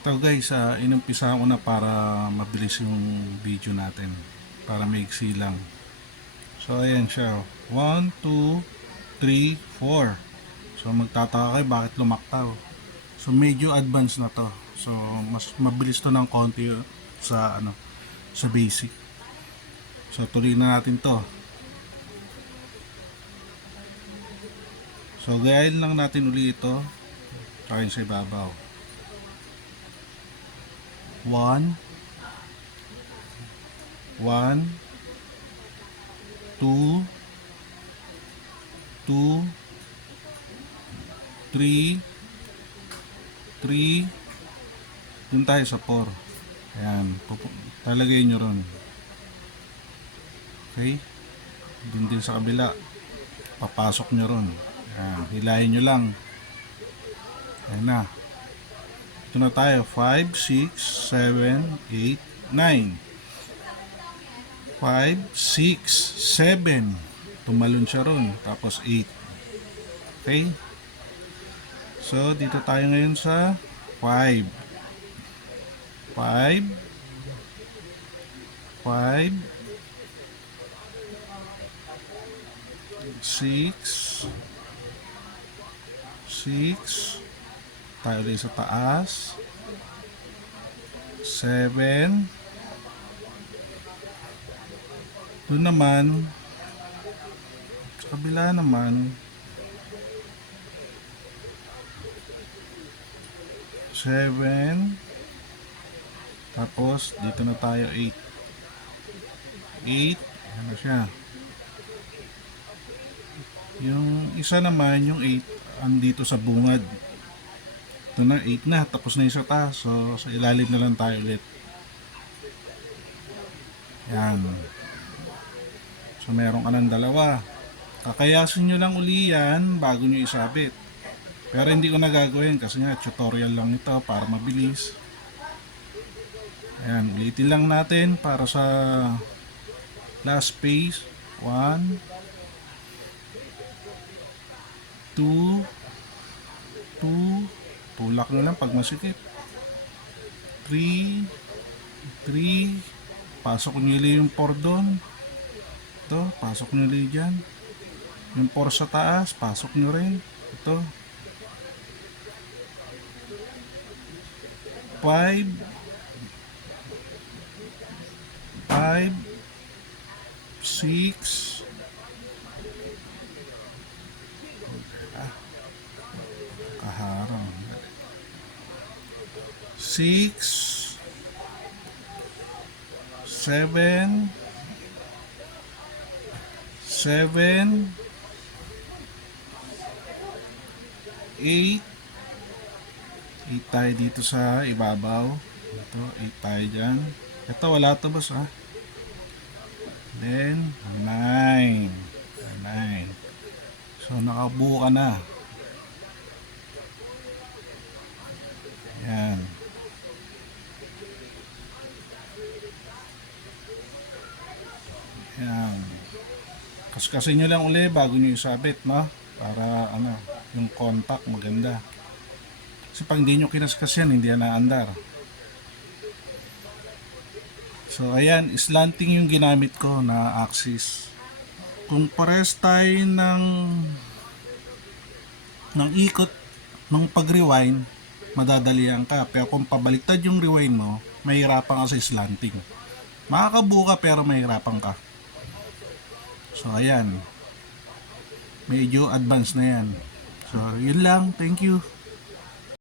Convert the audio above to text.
So guys, inumpisa ko na para mabilis yung video natin. Para maiksi lang. So ayan siya. 1, 2, 3, 4. So magtataka kayo bakit lumaktaw. So medyo advanced na to. So mas mabilis to ng konti sa sa basic. So tuloy na natin to. So gayahin lang natin uli ito. Tsaka sa ibabaw. 1 1 2 2 3 3 dun tayo sa 4. Ayan, talagay nyo ron. Okay, dun din sa kabila papasok nyo ron. Ayan, hilahin nyo lang. Ayan na. Ito na tayo, 5, 6, 7, 8, 9. 5, 6, 7. Tumalon siya ron. Tapos 8. Okay? So, dito tayo ngayon sa 5. 5. 5. 6. 6. Tayo ulit sa taas. 7. Doon naman sa kabila naman 7. Tapos dito na tayo 8. 8. Ano siya? Yung isa naman, yung 8 andito sa bungad. Ito na, 8 na. Tapos na yung sa taas. So, sa ilalim na lang tayo ulit. Yan. So, meron ka ng dalawa. Kakayasin nyo lang uli yan bago nyo isabit. Pero hindi ko na gagawin kasi nga tutorial lang ito para mabilis. Ayan, ulitin lang natin para sa last phase. 1 2 2. Tulak nyo lang pag masikip. 3 3. Pasok nyo yung 4 doon. Ito, pasok nyo dyan. Yung 4 sa taas, pasok nyo rin. Ito. 5 5 6 kaharang 6 7 7 8 8 tayo dito sa ibabaw. Ito, 8 tayo dyan. Ito, wala ito boss ha. Then, 9. 9. So, nakabuo ka na. Yan. Yan. Kaskasin nyo lang uli bago nyo isabit, no? Para, yung contact maganda. Kasi pag hindi nyo kinaskas yan, hindi yan naandar. So, ayan, slanting yung ginamit ko na axis. Kung pares tayo ng ikot ng pag-rewind, madadalian ka. Pero kung pabaliktad yung rewind mo, mahirapan ka sa slanting. Makakabuo ka pero mahirapan ka. So, ayan. Medyo advanced na yan. So, yun lang. Thank you.